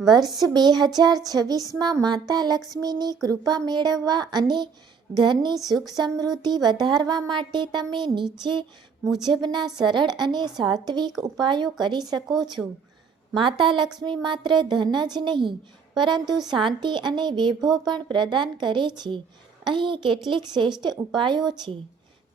વર્ષ 2026માં માતા લક્ષ્મીની કૃપા મેળવવા અને ઘરની સુખ સમૃદ્ધિ વધારવા માટે તમે નીચે મુજબના સરળ અને સાત્વિક ઉપાયો કરી શકો છો. માતા લક્ષ્મી માત્ર ધન જ નહીં પરંતુ શાંતિ અને વૈભવ પણ પ્રદાન કરે છે. અહીં કેટલીક શ્રેષ્ઠ ઉપાયો છે.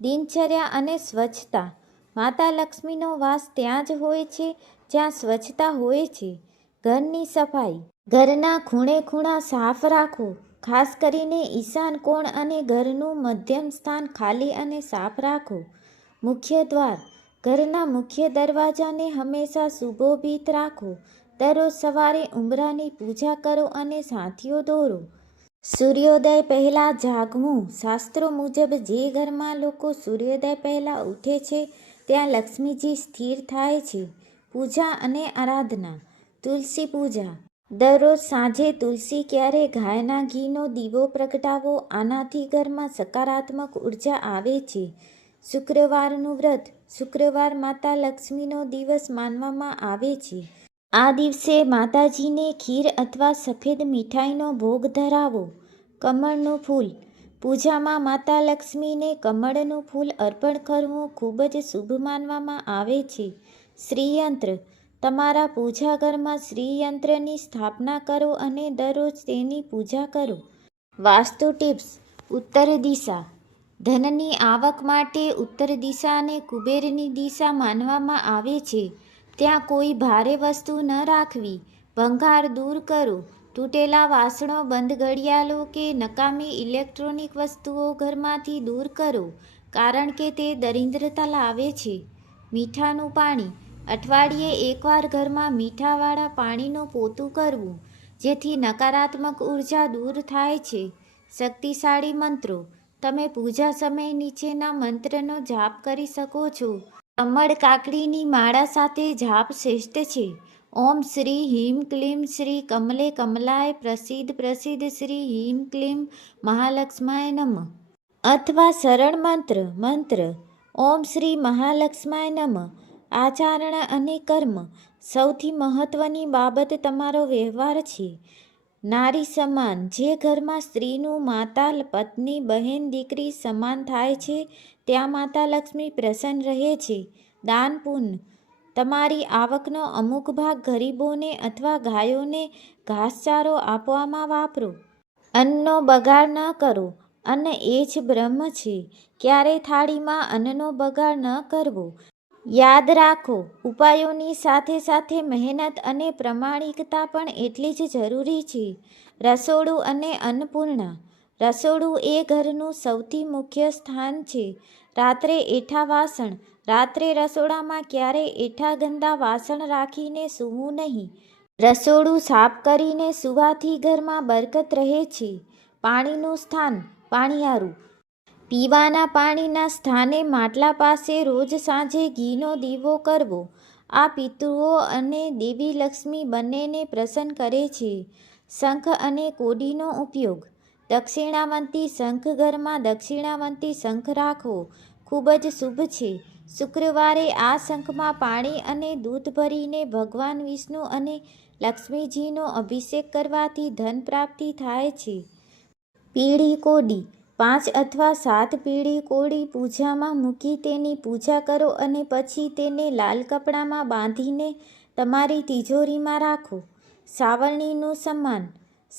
દિનચર્યા અને સ્વચ્છતા. માતા લક્ષ્મીનો વાસ ત્યાં જ હોય છે જ્યાં સ્વચ્છતા હોય છે. ઘરની સફાઈ. ઘરના ખૂણે ખૂણા સાફ રાખો, ખાસ કરીને ઈશાન કોણ અને ઘરનું મધ્યમ સ્થાન ખાલી અને સાફ રાખો. મુખ્ય દ્વાર. ઘરના મુખ્ય દરવાજાને હંમેશા સુશોભિત રાખો. દરરોજ સવારે ઉંબરાની પૂજા કરો અને સાથીઓ દોરો. સૂર્યોદય પહેલાં જાગવું. શાસ્ત્રો મુજબ જે ઘરમાં લોકો સૂર્યોદય પહેલાં ઉઠે છે ત્યાં લક્ષ્મીજી સ્થિર થાય છે. પૂજા અને આરાધના. તુલસી પૂજા. દરરોજ સાંજે તુલસી ક્યારે ગાયના ઘીનો દીવો પ્રગટાવો. આનાથી ઘરમાં સકારાત્મક ઉર્જા આવે છે. શુક્રવારનું વ્રત. શુક્રવાર માતા લક્ષ્મીનો દિવસ માનવામાં આવે છે. આ દિવસે માતાજીને ખીર અથવા સફેદ મીઠાઈનો ભોગ ધરાવો. કમળનું ફૂલ. પૂજામાં માતા લક્ષ્મીને કમળનું ફૂલ અર્પણ કરવું ખૂબ જ શુભ માનવામાં આવે છે. શ્રીયંત્ર. તમારા પૂજા ઘરમાં શ્રીયંત્રની સ્થાપના કરો અને દરરોજ તેની પૂજા કરો. વાસ્તુ ટિપ્સ. ઉત્તર દિશા. ધનની આવક માટે ઉત્તર દિશાને કુબેરની દિશા માનવામાં આવે છે. ત્યાં કોઈ ભારે વસ્તુ ન રાખવી. ભંગાર દૂર કરો. તૂટેલા વાસણો, બંધ ઘડિયાળો કે નકામી ઇલેક્ટ્રોનિક વસ્તુઓ ઘરમાંથી દૂર કરો, કારણ કે તે દરિદ્રતા લાવે છે. મીઠાનું પાણી. અઠવાડિયે એકવાર ઘરમાં મીઠાવાળા પાણીનું પોતું કરવું, જેથી નકારાત્મક ઉર્જા દૂર થાય છે. શક્તિશાળી મંત્રો. તમે પૂજા સમયે નીચેના મંત્રનો જાપ કરી શકો છો. કમળ કાકડીની માળા સાથે જાપ શ્રેષ્ઠ છે. ઓમ શ્રી હીમ ક્લીમ શ્રી કમલે કમલાય પ્રસિદ્ધ પ્રસિદ્ધ શ્રી હીમ ક્લીમ મહાલક્ષ્માય નમઃ. અથવા સરળ મંત્ર. ઓમ શ્રી મહાલક્ષ્માય નમઃ. આચરણ અને કર્મ. સૌથી મહત્વની બાબત તમારો વ્યવહાર છે. નારી સન્માન. જે ઘરમાં સ્ત્રીનું માતા, પત્ની, બહેન, દીકરી સન્માન થાય છે ત્યાં માતા લક્ષ્મી પ્રસન્ન રહે છે. દાન પુણ્ય. તમારી આવકનો અમુક ભાગ ગરીબોને અથવા ગાયોને ઘાસચારો આપવામાં વાપરો. અન્નનો બગાડ ન કરો. અન્ન એ જ બ્રહ્મ છે. ક્યારેય થાળીમાં અન્નનો બગાડ ન કરવો. યાદ રાખો, ઉપાયોની સાથે સાથે મહેનત અને પ્રામાણિકતા પણ એટલી જ જરૂરી છે. રસોડું અને અન્નપૂર્ણા. રસોડું એ ઘરનું સૌથી મુખ્ય સ્થાન છે. રાત્રે એઠા વાસણ. રાત્રે રસોડામાં ક્યારેય એઠા ગંદા વાસણ રાખીને સૂવું નહીં. રસોડું સાફ કરીને સૂવાથી ઘરમાં બરકત રહે છે. પાણીનું સ્થાન. પાણિયારું. પીવાના પાણીના સ્થાને માટલા પાસે રોજ સાંજે ઘીનો દીવો કરવો. આ પિતૃઓ અને દેવી લક્ષ્મી બંનેને પ્રસન્ન કરે છે. શંખ અને કોડીનો ઉપયોગ. દક્ષિણાવંતી શંખ. ઘરમાં દક્ષિણાવંતી શંખ રાખવો ખૂબ જ શુભ છે. શુક્રવારે આ શંખમાં પાણી અને દૂધ ભરીને ભગવાન વિષ્ણુ અને લક્ષ્મીજીનો અભિષેક કરવાથી ધન પ્રાપ્તિ થાય છે. પીળી કોડી. 5 અથવા 7 પીળી કોડી પૂજામાં મૂકી તેની પૂજા કરો અને પછી તેને લાલ કપડામાં બાંધીને તમારી તિજોરીમાં રાખો. સાવરણીનું સન્માન.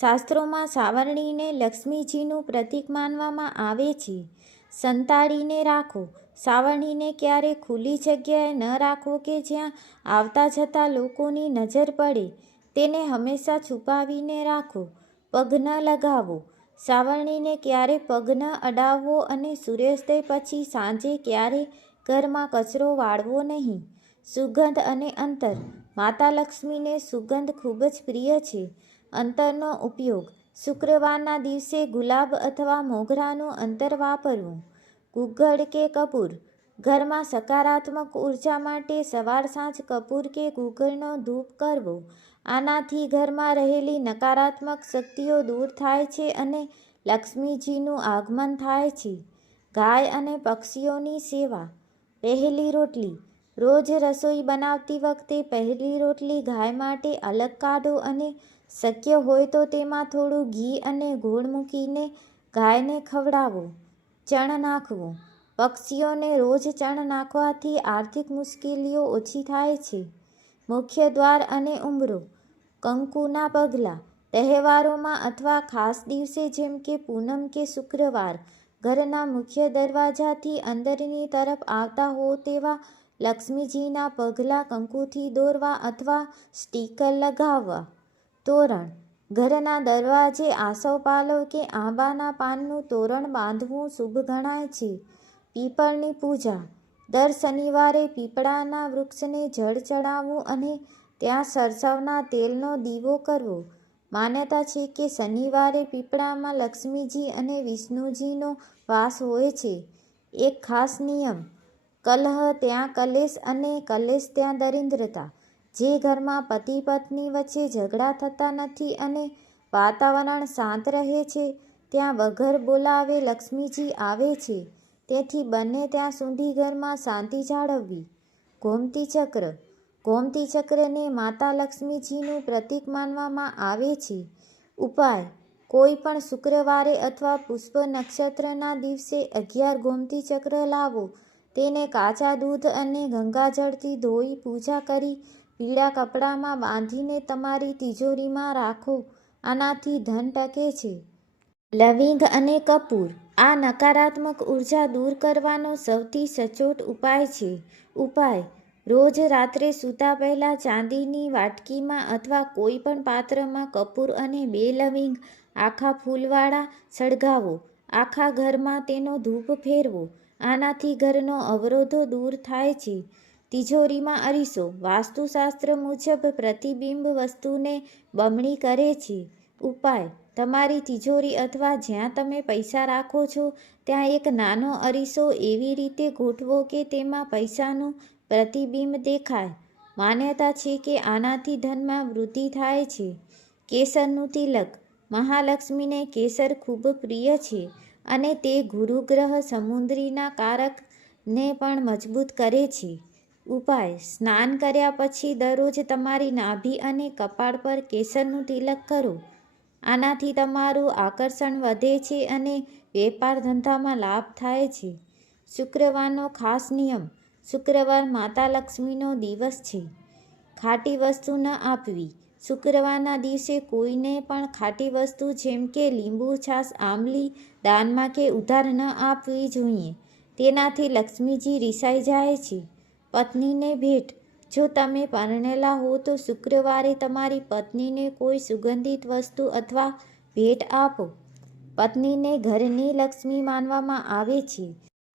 શાસ્ત્રોમાં સાવરણીને લક્ષ્મીજીનું પ્રતીક માનવામાં આવે છે. સંતાડીને રાખો. સાવરણીને ક્યારેય ખુલ્લી જગ્યાએ ન રાખો કે જ્યાં આવતા જતા લોકોની નજર પડે. તેને હંમેશા છુપાવીને રાખો. પગ ન લગાવવો. સાવરણીને ક્યારેય પગ ન અડાવવો અને સૂર્યોદય પછી સાંજે ક્યારેય ઘરમાં કચરો વાળવો નહીં. સુગંધ અને અત્તર. માતા લક્ષ્મીને સુગંધ ખૂબ જ પ્રિય છે. અત્તરનો ઉપયોગ. શુક્રવારના દિવસે ગુલાબ અથવા મોગરાનું અત્તર વાપરવું. ગુગ્ગળ કે કપૂર. ઘરમાં સકારાત્મક ઉર્જા માટે સવાર સાંજ કપૂર કે ગુગ્ગળનો ધૂપ કરવો. આનાથી ઘરમાં રહેલી નકારાત્મક શક્તિઓ દૂર થાય છે અને લક્ષ્મીજીનું આગમન થાય છે. ગાય અને પક્ષીઓની સેવા. પહેલી રોટલી. રોજ રસોઈ બનાવતી વખતે પહેલી રોટલી ગાય માટે અલગ કાઢો અને શક્ય હોય તો તેમાં થોડું ઘી અને ગોળ મૂકીને ગાયને ખવડાવો. ચણ નાખવું. પક્ષીઓને રોજ ચણ નાખવાથી આર્થિક મુશ્કેલીઓ ઓછી થાય છે. મુખ્ય દ્વાર અને ઉંબરો. કંકુના પગલાં. તહેવારોમાં અથવા ખાસ દિવસે જેમ કે પૂનમ કે શુક્રવાર ઘરના મુખ્ય દરવાજાથી અંદરની તરફ આવતા હો તેવા લક્ષ્મીજીના પગલાં કંકુથી દોરવા અથવા સ્ટીકર લગાવવા. તોરણ. ઘરના દરવાજે આસોપાલવ કે આંબાના પાનનું તોરણ બાંધવું શુભ ગણાય છે. પીપળની પૂજા. દર શનિવારે પીપળાના વૃક્ષને જળ ચડાવવું અને ત્યાં સરસવના તેલનો દીવો કરવો. માન્યતા છે કે શનિવારે પીપળામાં લક્ષ્મીજી અને વિષ્ણુજીનો વાસ હોય છે. એક ખાસ નિયમ. કલહ ત્યાં કલેશ અને કલેશ ત્યાં દરિદ્રતા. જે ઘરમાં પતિ પત્ની વચ્ચે ઝઘડા થતા નથી અને વાતાવરણ શાંત રહે છે ત્યાં વગર બોલાવે લક્ષ્મીજી આવે છે. તેથી બને ત્યાં સુધી ઘરમાં શાંતિ જાળવવી. ગોમતી ચક્ર. ગોમતી ચક્રને માતા લક્ષ્મીજીનું પ્રતીક માનવામાં આવે છે. ઉપાય. કોઈ પણ શુક્રવારે અથવા પુષ્પ નક્ષત્રના દિવસે 11 ગોમતી ચક્ર લાવો. તેને કાચા દૂધ અને ગંગાજળથી ધોઈ પૂજા કરી પીળા કપડામાં બાંધીને તમારી તિજોરીમાં રાખો. આનાથી ધન ટકે છે. લવિંગ અને કપૂર. આ નકારાત્મક ઉર્જા દૂર કરવાનો સૌથી સચોટ ઉપાય છે. ઉપાય. રોજ રાત્રે સૂતા પહેલાં ચાંદીની વાટકીમાં અથવા કોઈ પણ પાત્રમાં કપૂર અને 2 લવિંગ આખા ફૂલવાળા સળગાવો. આખા ઘરમાં તેનો ધૂપ ફેરવો. આનાથી ઘરનો અવરોધો દૂર થાય છે. તિજોરીમાં અરીસો. વાસ્તુશાસ્ત્ર મુજબ પ્રતિબિંબ વસ્તુને બમણી કરે છે. ઉપાય. તમારી તિજોરી અથવા જ્યાં તમે પૈસા રાખો છો ત્યાં એક નાનો અરીસો એવી રીતે ગોઠવો કે તેમાં પૈસાનું પ્રતિબિંબ દેખાય. માન્યતા છે કે આનાથી ધનમાં વૃદ્ધિ થાય છે. કેસરનું તિલક. મહાલક્ષ્મીને કેસર ખૂબ પ્રિય છે અને તે ગુરુગ્રહ સમુદ્રીના કારકને પણ મજબૂત કરે છે. ઉપાય. સ્નાન કર્યા પછી દરરોજ તમારી નાભી અને કપાળ પર કેસરનું તિલક કરો. આનાથી તમારું આકર્ષણ વધે છે અને વેપાર ધંધામાં લાભ થાય છે. શુક્રવારનો ખાસ નિયમ. શુક્રવાર માતા લક્ષ્મીનો દિવસ છે. ખાટી વસ્તુ ન આપવી. શુક્રવારના દિવસે કોઈને પણ ખાટી વસ્તુ જેમ કે લીંબુ છાશ આંબલી દાનમાં કે ઉધાર ન આપવી જોઈએ. તેનાથી લક્ષ્મીજી રિસાઈ જાય છે. પત્નીને ભેટ. જો તમે પરણેલા હો તો શુક્રવારે તમારી પત્નીને કોઈ સુગંધિત વસ્તુ અથવા ભેટ આપો. પત્નીને ઘરની લક્ષ્મી માનવામાં આવે છે.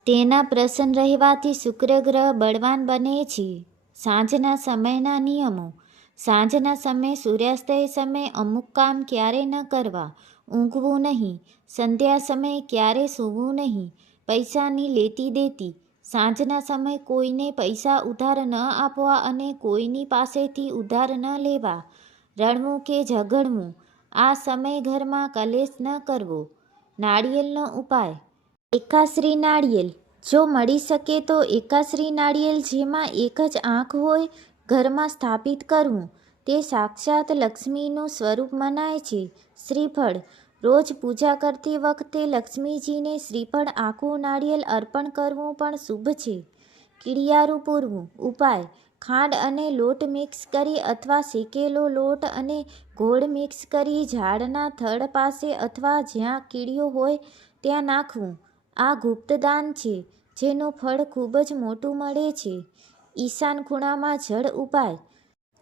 તેના પ્રસન્ન રહેવાથી શુક્ર ગ્રહ બળવાન બને છે. સાંજના સમયના નિયમો. સાંજના સમયે સૂર્યાસ્તય સમયે અમુક કામ ક્યારે ન કરવા. ઊંઘવું નહીં. સંધ્યા સમયે ક્યારે સૂવું નહીં. પૈસાની લેતી દેતી. સાંજના સમયે કોઈને પૈસા ઉધાર ન આપવા અને કોઈની પાસેથી ઉધાર ન લેવા. રડવું કે ઝઘડવું. આ સમયે ઘરમાં કલેશ ન કરવો. નાળિયેરનો ઉપાય. એકાશ્રી નાળિયેર. જો મળી શકે તો એકાશ્રી નાળિયેર જેમાં એક જ આંખ હોય ઘરમાં સ્થાપિત કરવું. તે સાક્ષાત લક્ષ્મીનું સ્વરૂપ મનાય છે. શ્રીફળ. રોજ પૂજા કરતી વખતે લક્ષ્મીજીને શ્રીફળ આખું નાળિયેર અર્પણ કરવું પણ શુભ છે. કીડિયારું પૂરવું. ઉપાય. ખાંડ અને લોટ મિક્સ કરી અથવા શેકેલો લોટ અને ગોળ મિક્સ કરી ઝાડના થડ પાસે અથવા જ્યાં કીડીઓ હોય ત્યાં નાખવું. આ ગુપ્તદાન છે જેનું ફળ ખૂબ જ મોટું મળે છે. ઈશાન ખૂણામાં જળ. ઉપાય.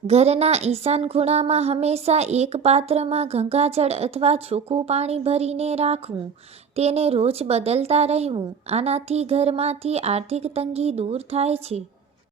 ઘરના ઈશાન ખૂણામાં હંમેશા એક પાત્રમાં ગંગાજળ અથવા ચોખ્ખું પાણી ભરીને રાખવું. તેને રોજ બદલતા રહેવું. આનાથી ઘરમાંથી આર્થિક તંગી દૂર થાય છે.